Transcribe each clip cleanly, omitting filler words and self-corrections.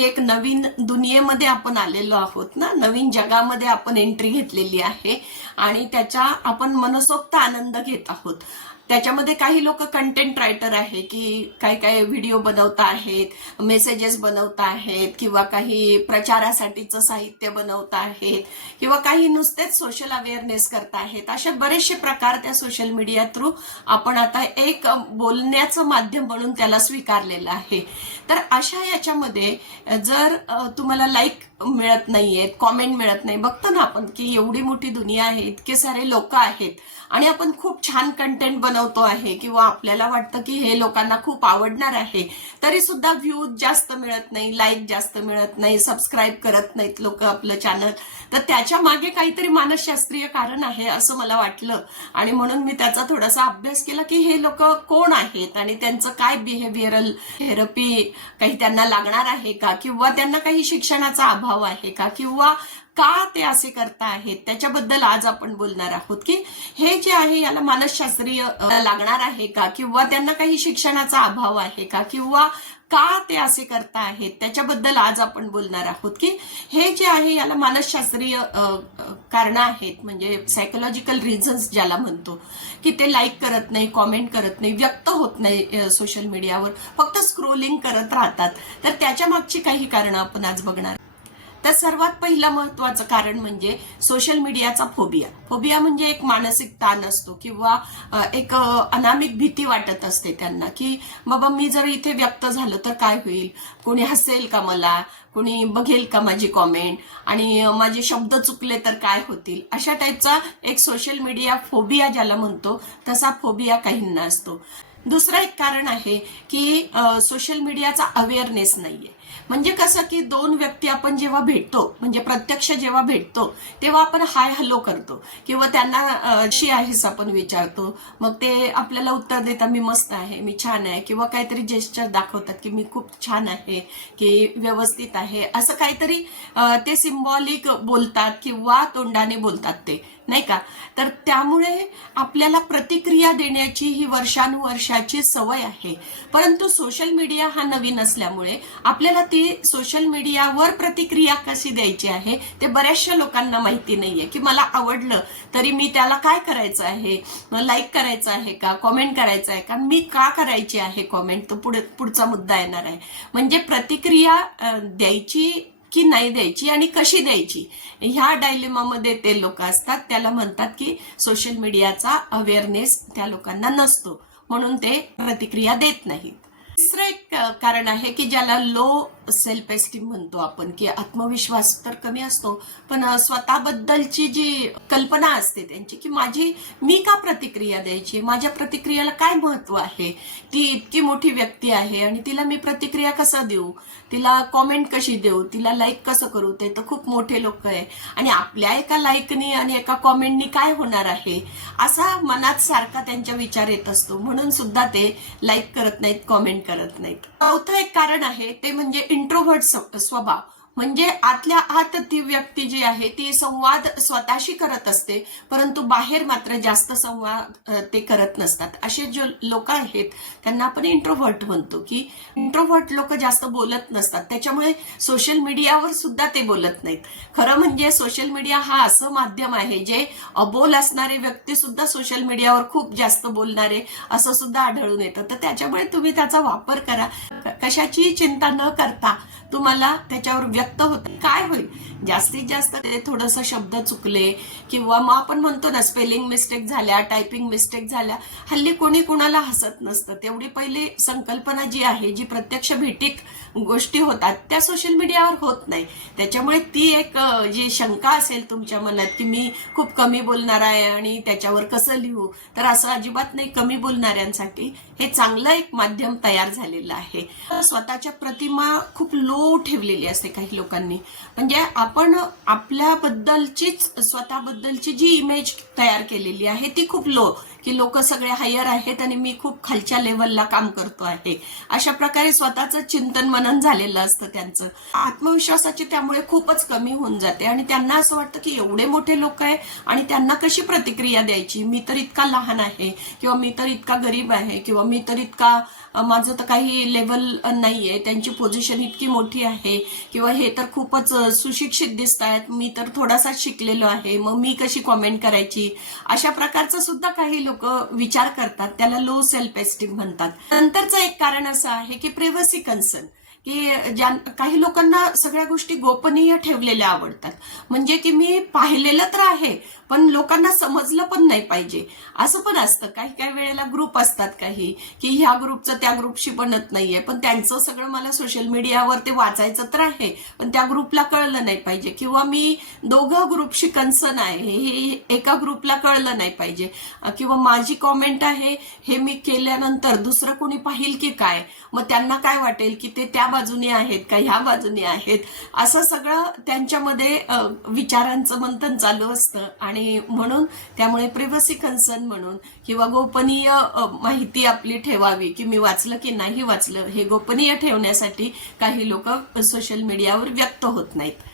की एक नवीन दुनियेमध्ये आपण आलेलो आहोत ना, नवीन जगामध्ये आपण एंट्री घेतलेली आहे आणि त्याचा आपण मनसोक्त आनंद घेत आहोत. त्याच्यामध्ये काही लोक कंटेंट रायटर आहे की काही काही व्हिडिओ बनवता आहेत, मेसेजेस बनवता आहेत किंवा काही प्रचारासाठीचं साहित्य बनवता आहेत किंवा काही नुसतेच सोशल अवेअरनेस करता आहेत. असे बरेचसे प्रकार त्या सोशल मीडिया थ्रू आपण आता एक बोलण्याचं माध्यम म्हणून त्याला स्वीकारलेलं आहे. तर अशा याच्यामध्ये जर तुम्हाला लाईक मिळत नाहीयेत, कॉमेंट मिळत नाही, बघतो ना आपण की एवढी मोठी दुनिया आहे, इतके सारे लोक आहेत आणि आपण खूप छान कंटेंट बनवतो आहे किंवा आपल्याला वाटतं की हे लोकांना खूप आवडणार आहे, तरी सुद्धा व्ह्यूज जास्त मिळत नाही, लाईक जास्त मिळत नाही, सबस्क्राईब करत नाहीत लोक आपलं चॅनल. तर त्याच्या मागे काहीतरी मानसशास्त्रीय कारण आहे असं मला वाटलं आणि म्हणून मी त्याचा थोडासा अभ्यास केला की हे लोक कोण आहेत आणि त्यांचं काय बिहेवियरल थेरपी काही त्यांना लागणार आहे का, किंवा त्यांना काही शिक्षणाचा अभाव आहे का, किंवा का ते असे करता आहेत, त्याच्याबद्दल आज आपण बोलणार आहोत की हे जे आहे याला मानसशास्त्रीय लागणार आहे का, किंवा त्यांना काही शिक्षणाचा अभाव आहे का, किंवा का ते असे करता आहेत, त्याच्याबद्दल आज आपण बोलणार आहोत की हे जे आहे याला मानसशास्त्रीय कारणं आहेत, म्हणजे सायकोलॉजिकल रिझन्स ज्याला म्हणतो, की ते लाईक करत नाही, कॉमेंट करत नाही, व्यक्त होत नाही सोशल मीडियावर, फक्त स्क्रोलिंग करत राहतात. तर त्याच्या मागची काही कारणं आपण आज बघणार. तर सर्वात पहिलं महत्वाचं कारण म्हणजे सोशल मीडियाचा फोबिया. फोबिया म्हणजे एक मानसिक ताण असतो किंवा एक अनामिक भीती वाटत असते त्यांना की बाबा मी जर इथे व्यक्त झालं तर काय होईल, कोणी हसेल का मला, कोणी बघेल का माझी कॉमेंट, आणि माझे शब्द चुकले तर काय होतील. अशा टाईपचा एक सोशल मीडिया फोबिया ज्याला म्हणतो तसा फोबिया काहींना असतो. दुसरं एक कारण आहे की सोशल मीडियाचा अवेअरनेस नाहीये. म्हणजे कसं की दोन व्यक्ती आपण जेव्हा भेटतो, म्हणजे प्रत्यक्ष जेव्हा भेटतो तेव्हा आपण हाय हॅलो करतो किंवा त्यांना कशी आहेस आपण विचारतो, मग ते आपल्याला उत्तर देतात मी मस्त आहे, मी छान आहे, किंवा काहीतरी जेस्चर दाखवतात की मी खूप छान आहे, की व्यवस्थित आहे, असं काहीतरी ते सिम्बॉलिक बोलतात किंवा तोंडाने बोलतात ते, नाही का. तर त्यामुळे आपल्याला प्रतिक्रिया देण्याची ही वर्षानुवर्षाची सवय आहे. परंतु सोशल मीडिया हा नवीन असल्यामुळे आपल्याला ती सोशल मीडियावर प्रतिक्रिया कशी द्यायची आहे ते बऱ्याचशा लोकांना माहिती नाहीये. की मला आवडलं तरी मी त्याला काय करायचं आहे, लाईक करायचं आहे का, कॉमेंट करायचं आहे का, मी का करायची आहे कॉमेंट, तो पुढचा मुद्दा येणार आहे. म्हणजे प्रतिक्रिया द्यायची की नाही द्यायची आणि कशी द्यायची, ह्या डायलेमामध्ये ते लोक असतात. त्याला म्हणतात की सोशल मीडियाचा अवेअरनेस त्या लोकांना नसतो, म्हणून ते प्रतिक्रिया देत नाहीत. तिसरं एक कारण आहे की ज्याला लो सेल्फ एस्टीम म्हणतो आपण, की आत्मविश्वास तर कमी असतो, पण स्वतःबद्दलची जी कल्पना असते त्यांची की मी का प्रतिक्रिया द्यायची, माझ्या प्रतिक्रियाला काय महत्व आहे, ती इतकी मोठी व्यक्ती आहे आणि तिला मी प्रतिक्रिया कसं देऊ, तिला कॉमेंट कशी देऊ, तिला लाईक कसं करू, ते तर खूप मोठे लोक आहे आणि आपल्या एका लाईकनी आणि एका कॉमेंटनी काय होणार आहे, असा मनात सारखा त्यांच्या विचार येत असतो. म्हणून सुद्धा ते लाईक करत नाहीत, कॉमेंट करत नाहीत. चौथं एक कारण आहे ते म्हणजे इंट्रोव्हर्ट स्वभाव. म्हणजे आतल्या आत ती व्यक्ती जी आहे ती संवाद स्वतःशी करत असते, परंतु बाहेर मात्र जास्त संवाद ते करत नसतात. असे जे लोक आहेत त्यांना आपण इंट्रोव्हर्ट म्हणतो, की इंट्रोव्हर्ट लोक जास्त बोलत नसतात, त्याच्यामुळे सोशल मीडियावर सुद्धा ते बोलत नाहीत. खरं म्हणजे सोशल मीडिया हा असं माध्यम आहे जे अबोल असणारे व्यक्ती सुद्धा सोशल मीडियावर खूप जास्त बोलणारे असं सुद्धा आढळून येतं. तर त्याच्यामुळे तुम्ही त्याचा वापर करा, कशाची चिंता न करता तुम्हाला त्याच्यावर व्यक्त होत काय होईल. जास्तीत जास्त ते थोडंसं शब्द चुकले किंवा मग आपण म्हणतो ना स्पेलिंग मिस्टेक झाल्या, टायपिंग मिस्टेक झाल्या, हल्ली कोणी कुणाला हसत नसतं. तेवढी पहिली संकल्पना जी आहे, जी प्रत्यक्ष भेटीत गोष्टी होतात त्या सोशल मीडियावर होत नाही. त्याच्यामुळे ती एक जी शंका असेल तुमच्या मनात की मी खूप कमी बोलणार आहे आणि त्याच्यावर कसं लिहू, तर असं अजिबात नाही. कमी बोलणाऱ्यांसाठी हे चांगलं एक माध्यम तयार झालेलं आहे. स्वतःच्या प्रतिमा खूप लो ठेवलेली असते काही लोकांनी, म्हणजे आपण आपल्याबद्दलचीच स्वतःबद्दलची जी इमेज तयार केलेली आहे ती खूप लो, की लोक सगळे हायर आहेत आणि मी खूप खालच्या लेवलला काम करतो आहे, अशा प्रकारे स्वतःचं चिंतन मनन झालेलं असतं त्यांचं. आत्मविश्वासाची त्यामुळे खूपच कमी होऊन जाते आणि त्यांना असं वाटतं की एवढे मोठे लोक आहे आणि त्यांना कशी प्रतिक्रिया द्यायची, मी तर इतका लहान आहे किंवा मी तर इतका गरीब आहे किंवा मी तर इतका माझं तर काही लेवल नाहीये, त्यांची पोझिशन इतकी मोठी आहे, किंवा हे तर खूपच सुशिक्षित दिसत आहेत, मी तर थोडासा शिकलेलो आहे, मग मी कशी कॉमेंट करायची, अशा प्रकारचं सुद्धा काही लोक विचार करतात. त्याला लो सेल्फ एस्टीम म्हणतात. नंतरचं एक कारण असं आहे की प्रिव्हसी कन्सर्न, की काही लोकांना सगळ्या गोष्टी गोपनीय ठेवलेल्या आवडतात. म्हणजे की मी पाहिलेलं तर आहे, पण लोकांना समजलं पण नाही पाहिजे असं पण असतं. काही वेळेला ग्रुप असतात काही, की ह्या ग्रुपचं त्या ग्रुपशी बनत नाहीये, पण त्यांचं सगळं मला सोशल मीडियावर ते वाचायचं तर आहे, पण त्या ग्रुपला कळलं नाही पाहिजे, किंवा मी दोघं ग्रुपशी कन्सर्न आहे हे एका ग्रुपला कळलं नाही पाहिजे, किंवा माझी कॉमेंट आहे हे मी केल्यानंतर दुसरं कोणी पाहिल की काय, मग त्यांना काय वाटेल की ते त्या बाजूने आहेत का ह्या बाजूने आहेत, असं सगळं त्यांच्यामध्ये विचारांचं मंथन चालू असतं. आणि म्हणून त्यामुळे प्रिव्हसी कन्सर्न म्हणून, किंवा गोपनीय माहिती आपली ठेवावी, की मी वाचलं की नाही वाचलं हे गोपनीय ठेवण्यासाठी काही लोक सोशल मीडियावर व्यक्त होत नाहीत.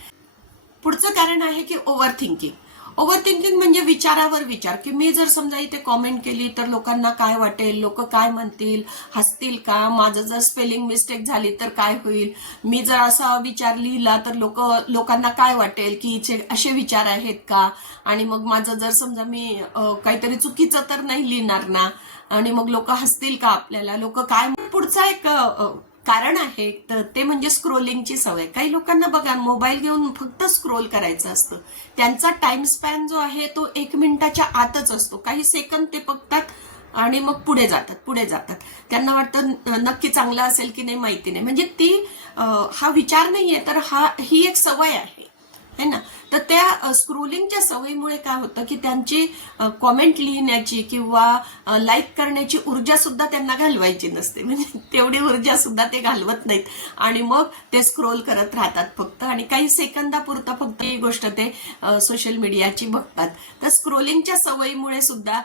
पुढचं कारण आहे की ओव्हर थिंकिंग. ओव्हर थिंकिंग म्हणजे विचारावर विचार, की मी जर समजा इथे कॉमेंट केली तर लोकांना काय वाटेल, लोक काय म्हणतील, हसतील का, माझं जर स्पेलिंग मिस्टेक झाली तर काय होईल, मी जर असा विचार लिहिला तर लोकांना काय वाटेल, की इथे असे विचार आहेत का, आणि मग माझं जर समजा मी काहीतरी चुकीचं तर नाही लिहिणार ना, आणि मग लोक हसतील का आपल्याला, लोक काय. पुढचा एक कारण आहे तर ते म्हणजे स्क्रोलिंगची सवय. काही लोकांना बघा मोबाईल घेऊन फक्त स्क्रोल करायचं असतं, त्यांचा टाइम स्पॅन जो आहे तो 1 मिनिटाच्या आतच असतो. काही सेकंद ते बघतात आणि मग पुढे जातात. त्यांना वाटतं नक्की चांगलं असेल की नाही माहिती नाही. म्हणजे ती हा विचार नाहीये, तर ही एक सवय आहे ना. तर त्या स्क्रोलिंगच्या सवयीमुळे काय होतं की त्यांची कॉमेंट लिहिण्याची किंवा लाईक करण्याची ऊर्जा सुद्धा त्यांना घालवायची नसते. म्हणजे तेवढी ऊर्जा सुद्धा ते घालवत नाहीत, आणि मग ते स्क्रोल करत राहतात फक्त, आणि काही सेकंदापुरता फक्त ही गोष्ट ते सोशल मीडियाची बघतात. तर स्क्रोलिंगच्या सवयीमुळे सुद्धा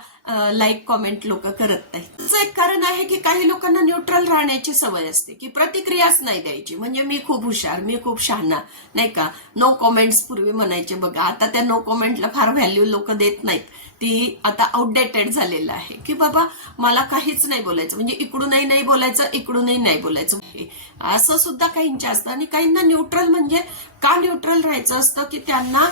लाईक कॉमेंट लोक करत नाहीत. त्याचं एक कारण आहे की काही लोकांना न्यूट्रल राहण्याची सवय असते, की प्रतिक्रियाच नाही द्यायची. म्हणजे मी खूप हुशार, मी खूप शहाणा, नाही का, नो कॉमेंट्स पूर्वी म्हणायचे बघा, आता त्या नो कॉमेंटला फार व्हॅल्यू लोक देत नाहीत. ती आता आउटडेटेड झालेलं आहे, की बाबा मला काहीच नाही बोलायचं, म्हणजे इकडूनही नाही बोलायचं, इकडूनही नाही बोलायचं, असं सुद्धा काहींच्या असतं. आणि काहींना न्यूट्रल म्हणजे का न्यूट्रल राहायचं असतं, की त्यांना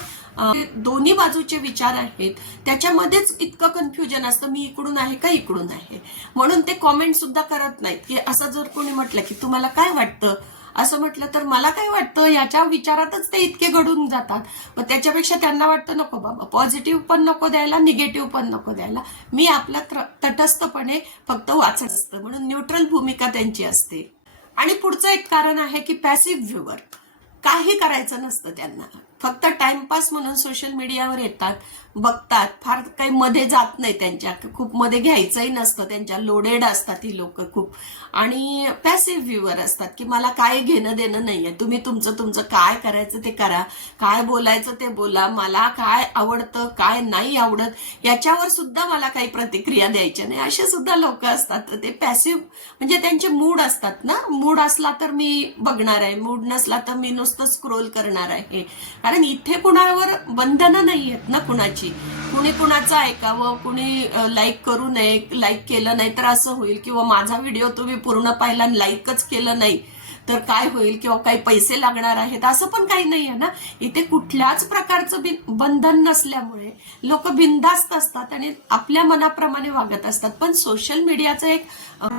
दोन्ही बाजूचे विचार आहेत त्याच्यामध्येच इतकं कन्फ्युजन असतं, मी इकडून आहे का इकडून आहे, म्हणून ते कॉमेंट सुद्धा करत नाहीत. की असं जर कोणी म्हटलं की तुम्हाला काय वाटतं, असं म्हटलं तर मला काय वाटतं याच्या विचारातच ते इतके घडून जातात. मग त्याच्यापेक्षा त्यांना वाटतं नको बाबा, पॉझिटिव्ह पण नको द्यायला, निगेटिव्ह पण नको द्यायला, मी आपला तटस्थपणे फक्त वाचत असतं, म्हणून न्यूट्रल भूमिका त्यांची असते. आणि पुढचं एक कारण आहे की पॅसिव्ह व्ह्यूअर. काही करायचं नसतं त्यांना, फक्त टाइमपास म्हणून सोशल मीडियावर येतात, बघतात, फार काही मध्ये जात नाही, त्यांच्या खूप मध्ये घ्यायचंही नसतं, त्यांच्या लोडेड असतात ही लोक खूप, आणि पॅसिव्ह व्ह्यूअर असतात, की मला काय घेणं देणं नाहीये, तुम्ही तुमचं काय करायचं ते करा, काय बोलायचं ते बोला, मला काय आवडतं काय नाही आवडत याच्यावर सुद्धा मला काही प्रतिक्रिया द्यायच्या नाही, असे सुद्धा लोक असतात. तर ते पॅसिव्ह म्हणजे त्यांचे मूड असतात ना, मूड असला तर मी बघणार आहे, मूड नसला तर मी नुसतं स्क्रोल करणार आहे. कारण इथे कुणावर बंधनं नाही आहेत ना कुणाची, कुणी कुणाचं ऐकावं, कुणी लाईक करू नये, लाईक केलं नाही तर असं होईल, किंवा माझा व्हिडिओ तुम्ही पूर्ण पाहिला लाईकच केलं नाही तर काय होईल, किंवा काही पैसे लागणार आहेत, असं पण काही नाहीये ना. इथे कुठल्याच प्रकारचं बंधन नसल्यामुळे लोक बिनधास्त असतात आणि आपल्या मनाप्रमाणे वागत असतात. पण सोशल मीडियाचं एक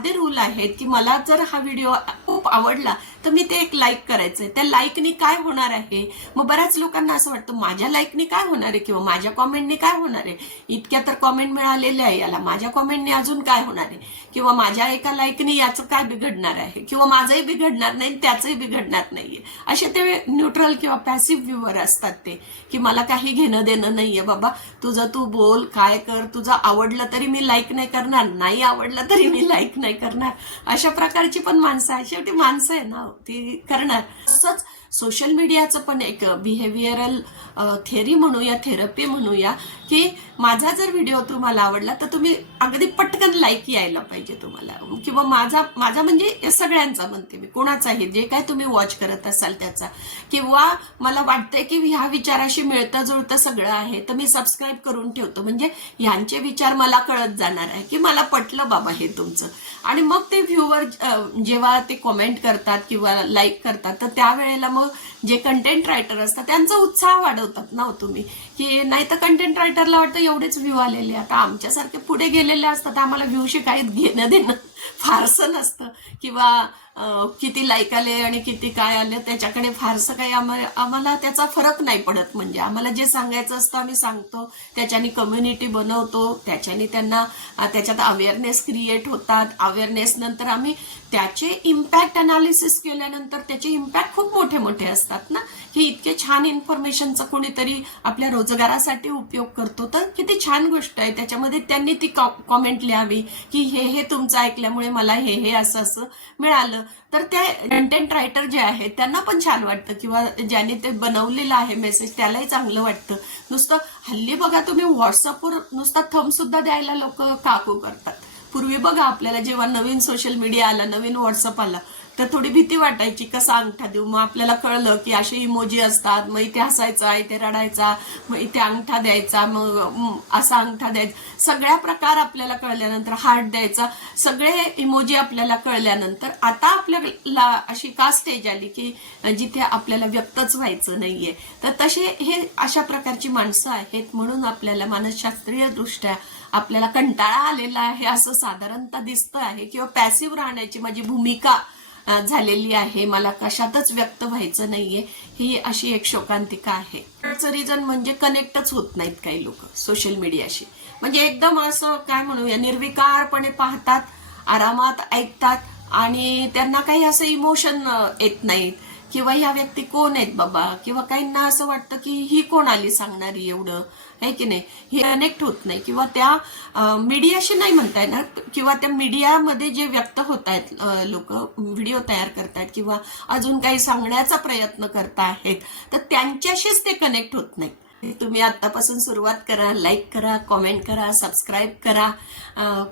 रूल आहे की मला जर हा व्हिडिओ खूप आवडला तर मी ते एक लाईक करायचंय, त्या लाईकनी काय होणार आहे. मग बऱ्याच लोकांना असं वाटतं माझ्या लाईकनी काय होणार आहे, किंवा माझ्या कॉमेंटनी काय होणार आहे, इतक्या तर कॉमेंट मिळालेल्या आहे याला, माझ्या कॉमेंटनी अजून काय होणार आहे, किंवा माझ्या एका लाईकनी याचं काय बिघडणार आहे, किंवा माझंही बिघडणार नाही त्याचंही बिघडणार नाहीये. असे ते न्यूट्रल किंवा पॅसिव्ह व्ह्यूअर असतात ते, की मला काही घेणं देणं नाहीये बाबा, तुझं तू बोल, काय कर, तुझं आवडलं तरी मी लाईक नाही करणार, नाही आवडलं तरी मी लाईक नाही करणार, अशा प्रकारची पण माणसं आहे. शेवटी माणसं आहे ना, ती करणार. असंच सोशल मीडियाचं पण एक बिहेवियरल थेअरी म्हणूया, थेरपी म्हणूया, की माझा जर व्हिडिओ तुम्हाला आवडला तर तुम्ही अगदी पटकन लाईक यायला पाहिजे तुम्हाला, किंवा माझा म्हणजे सगळ्यांचा म्हणते मी, कोणाचाही जे काय तुम्ही वॉच करत असाल त्याचा, किंवा मला वाटतंय की ह्या विचाराशी मिळतं जुळतं सगळं आहे तर मी सबस्क्राईब करून ठेवतो, म्हणजे ह्यांचे विचार मला कळत जाणार आहे की मला पटलं बाबा हे तुमचं. आणि मग ते व्ह्यूवर जेव्हा ते कॉमेंट करतात किंवा लाईक करतात तर त्यावेळेला मग जे कंटेंट रायटर असतात त्यांचा उत्साह वाढवतात ना तुम्ही, की नाही तर कंटेंट रायटरला वाटतं एवढेच व्ह्यू आलेले, आता आमच्यासारखे पुढे गेलेले असतात, आम्हाला व्ह्यूशी काही घेणं देणं फारसं नसतं, किंवा किती लाईक आले आणि किती काय आले त्याच्याकडे फारसं काही आम्हाला त्याचा फरक नाही पडत. म्हणजे आम्हाला जे सांगायचं असतं आम्ही सांगतो, त्याच्याने कम्युनिटी बनवतो, त्याच्याने त्यांना त्याच्यात अवेअरनेस क्रिएट होतात. अवेअरनेस नंतर आम्ही त्याचे इम्पॅक्ट अनालिसिस केल्यानंतर त्याचे इम्पॅक्ट खूप मोठे मोठे असतात ना, की इतके छान इन्फॉर्मेशनचा कोणीतरी आपल्या रोजगारासाठी उपयोग करतो तर किती छान गोष्ट आहे. त्याच्यामध्ये त्यांनी ती कॉमेंट लिहावी की हे तुमचं ऐकल्यामुळे मला हे असं मिळालं, तर ते कंटेंट रायटर जे आहेत त्यांना पण छान वाटतं, किंवा ज्याने ते बनवलेलं आहे मेसेज त्यालाही चांगलं वाटतं. नुसतं हल्ली बघा तुम्ही व्हॉट्सअपवर नुसता थंब सुद्धा द्यायला लोक काकू करतात. पूर्वी बघा आपल्याला जेव्हा नवीन सोशल मीडिया आला, नवीन व्हॉट्सअप आला, तर थोडी भीती वाटायची कसा अंगठा देऊ. मग आपल्याला कळलं की असे इमोजी असतात, मग इथे हसायचा, इथे रडायचा, मग इथे अंगठा द्यायचा, मग असा अंगठा द्यायचा, सगळ्या प्रकार आपल्याला कळल्यानंतर हार्ट द्यायचा, सगळे इमोजी आपल्याला कळल्यानंतर आता आपल्याला अशी का स्टेज आली की जिथे आपल्याला व्यक्तच व्हायचं नाहीये. तर तसे हे अशा प्रकारची माणसं आहेत, म्हणून आपल्याला मानसशास्त्रीय दृष्ट्या आपल्याला कंटाळा आलेला आहे असं साधारणतः दिसतं आहे, किंवा पॅसिव्ह राहण्याची माझी भूमिका झालेली आहे, मला कशातच व्यक्त व्हायचं नाहीये, ही अशी एक शोकांतिका आहे. रिझन म्हणजे कनेक्टच होत नाहीत काही लोक सोशल मीडियाशी, म्हणजे एकदम असं काय म्हणूया निर्विकारपणे पाहतात, आरामात ऐकतात आणि त्यांना काही असं इमोशन येत नाहीत, किंवा ह्या व्यक्ती कोण आहेत बाबा, किंवा काहींना असं वाटतं की ही कोण आली सांगणारी एवढं, आहे की नाही, हे कनेक्ट होत नाही, किंवा त्या मीडियाशी नाही म्हणता येणार, किंवा त्या मीडियामध्ये जे व्यक्त होत आहेत लोक, व्हिडिओ तयार करतायत किंवा अजून काही सांगण्याचा प्रयत्न करतायत, तर त्यांच्याशीच ते कनेक्ट होत नाही. तुम्ही आतापासून सुरुवात करा, लाईक करा, कॉमेंट करा, सबस्क्राईब करा,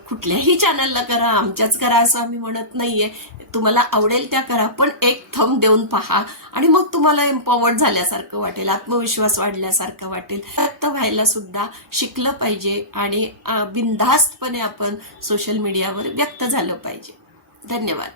कुठल्याही चॅनलला करा, आमच्याच करा असं आम्ही म्हणत नाहीये, तुम्हाला आवडेल त्या करा, पण एक थंब देऊन पहा आणि मग तुम्हाला एम्पॉवर्ड झाल्यासारखं वाटेल, आत्मविश्वास वाढल्यासारखं वाटेल. व्यक्त व्हायला सुद्धा शिकलं पाहिजे आणि बिनधास्तपणे आपण सोशल मीडियावर व्यक्त झालं पाहिजे. धन्यवाद.